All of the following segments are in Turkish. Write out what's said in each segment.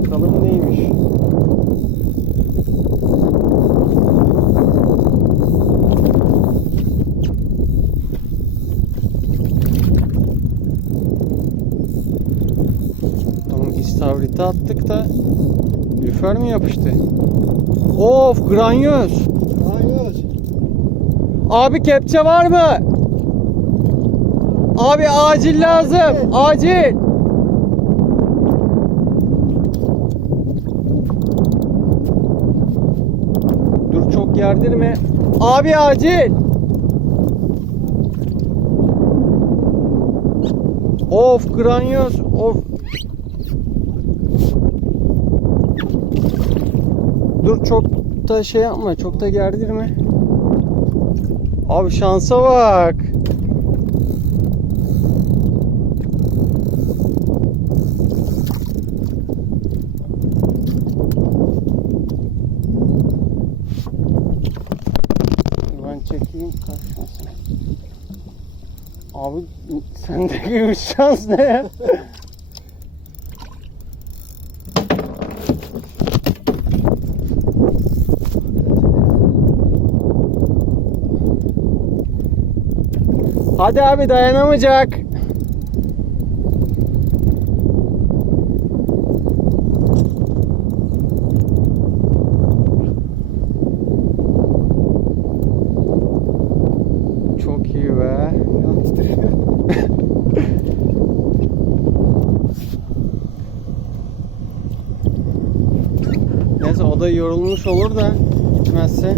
Bakalım neymiş. Tamam istavrite attık da lüfer mi yapıştı? Of granyoz. Hayır. Abi kepçe var mı? Abi acil lazım. Acil. Dur çok gerdirme. Abi acil. Of granyoz. Of. Dur çok da şey yapma. Çok da gerdirme. Abi şansa bak. Ben karşısına. Abi sendeki bir şans ne ya? Hadi abi dayanamayacak. Neyse o da yorulmuş olur da gitmezse.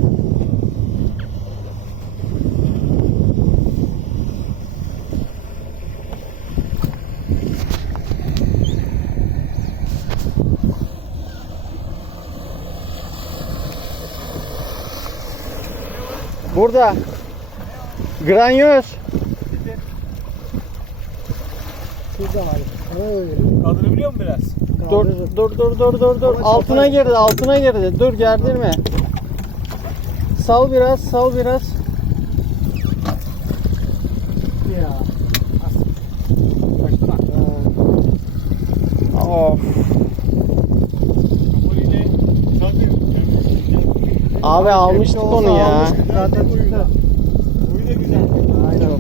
Burada. Granyoz. Şurada. Öyle. Adını biliyor musun biraz? Dur dur dur dur dur dur. Altına girdi, altına girdi. Dur gerdirme. Sal biraz, sal biraz. Ya. Kaçtı. Of. Abi almıştık onu ya. Zaten çıktı. Boyu da güzel. Aynen.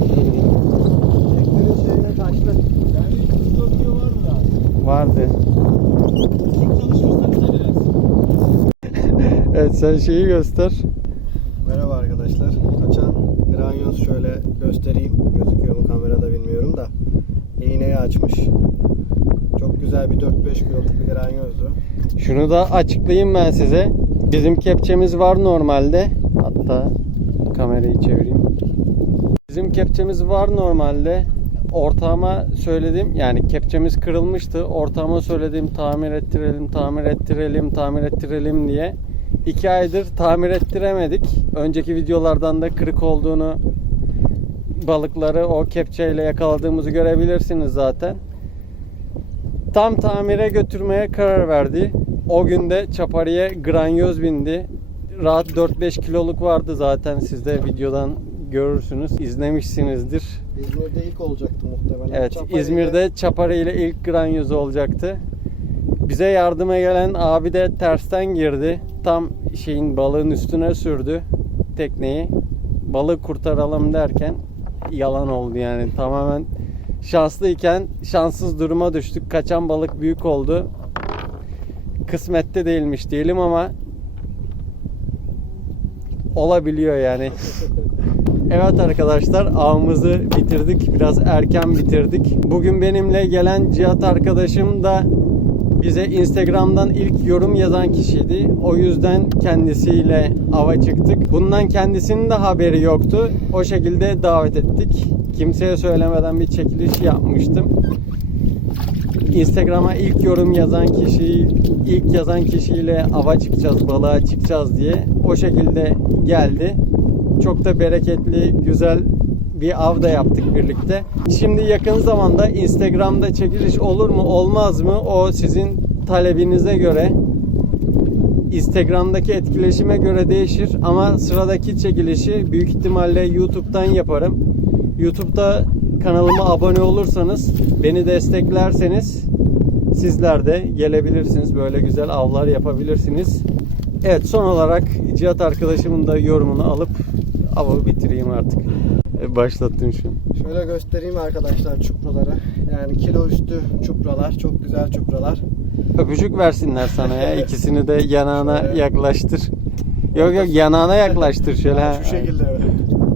Teknenin şeyine kaçtı. Yani 34 kilo var mı daha? Vardı. Evet sen şeyi göster. Merhaba arkadaşlar. Kaçan granyoz şöyle göstereyim. Gözüküyor mu kamerada bilmiyorum da. İğneyi açmış. Çok güzel bir 4-5 kiloluk bir granyozdu. Şunu da açıklayayım ben size. Bizim kepçemiz var normalde. Hatta kamerayı çevireyim. Bizim kepçemiz var normalde. Ortağıma söyledim yani kepçemiz kırılmıştı. Ortağıma söyledim tamir ettirelim, tamir ettirelim, tamir ettirelim diye. İki aydır tamir ettiremedik. Önceki videolardan da kırık olduğunu balıkları o kepçeyle yakaladığımızı görebilirsiniz zaten. Tam tamire götürmeye karar verdi. O günde çapariye granyoz bindi. Rahat 4-5 kiloluk vardı zaten siz de videodan görürsünüz. izlemişsinizdir. İzmir'de ilk olacaktı muhtemelen. Evet Çapayla- İzmir'de çapari ile ilk granyoz olacaktı. Bize yardıma gelen abi de tersten girdi. Tam şeyin balığın üstüne sürdü tekneyi. Balığı kurtaralım derken yalan oldu yani tamamen şanslıyken şanssız duruma düştük. Kaçan balık büyük oldu. Kısmette değilmiş diyelim ama olabiliyor yani. Evet arkadaşlar avımızı bitirdik. Biraz erken bitirdik. Bugün benimle gelen Cihat arkadaşım da bize Instagram'dan ilk yorum yazan kişiydi. O yüzden kendisiyle ava çıktık. Bundan kendisinin de haberi yoktu. O şekilde davet ettik. Kimseye söylemeden bir çekiliş yapmıştım. Instagram'a ilk yorum yazan kişiyi, ilk yazan kişiyle ava çıkacağız, balığa çıkacağız diye o şekilde geldi. Çok da bereketli, güzel bir av da yaptık birlikte. Şimdi yakın zamanda Instagram'da çekiliş olur mu, olmaz mı? O sizin talebinize göre Instagram'daki etkileşime göre değişir ama sıradaki çekilişi büyük ihtimalle YouTube'dan yaparım. YouTube'da kanalıma abone olursanız, beni desteklerseniz Sizler de gelebilirsiniz. Böyle güzel avlar yapabilirsiniz. Evet son olarak Cihat arkadaşımın da yorumunu alıp avı bitireyim artık. E, Başlattım şu an. Şöyle göstereyim arkadaşlar çupraları. Yani kilo üstü çupralar. Çok güzel çupralar. Öpücük versinler sana ya. İkisini de yanağına Şöyle. yaklaştır. Yok yok yanağına yaklaştır şöyle. Ha, ha. şu şekilde öyle.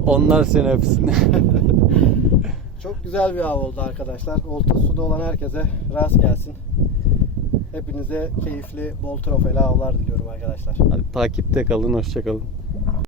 Onlar seni öpsün. Çok güzel bir av oldu arkadaşlar. Olta suda olan herkese rast gelsin. Hepinize keyifli, bol trofeli avlar diliyorum arkadaşlar. Hadi takipte kalın. Hoşça kalın.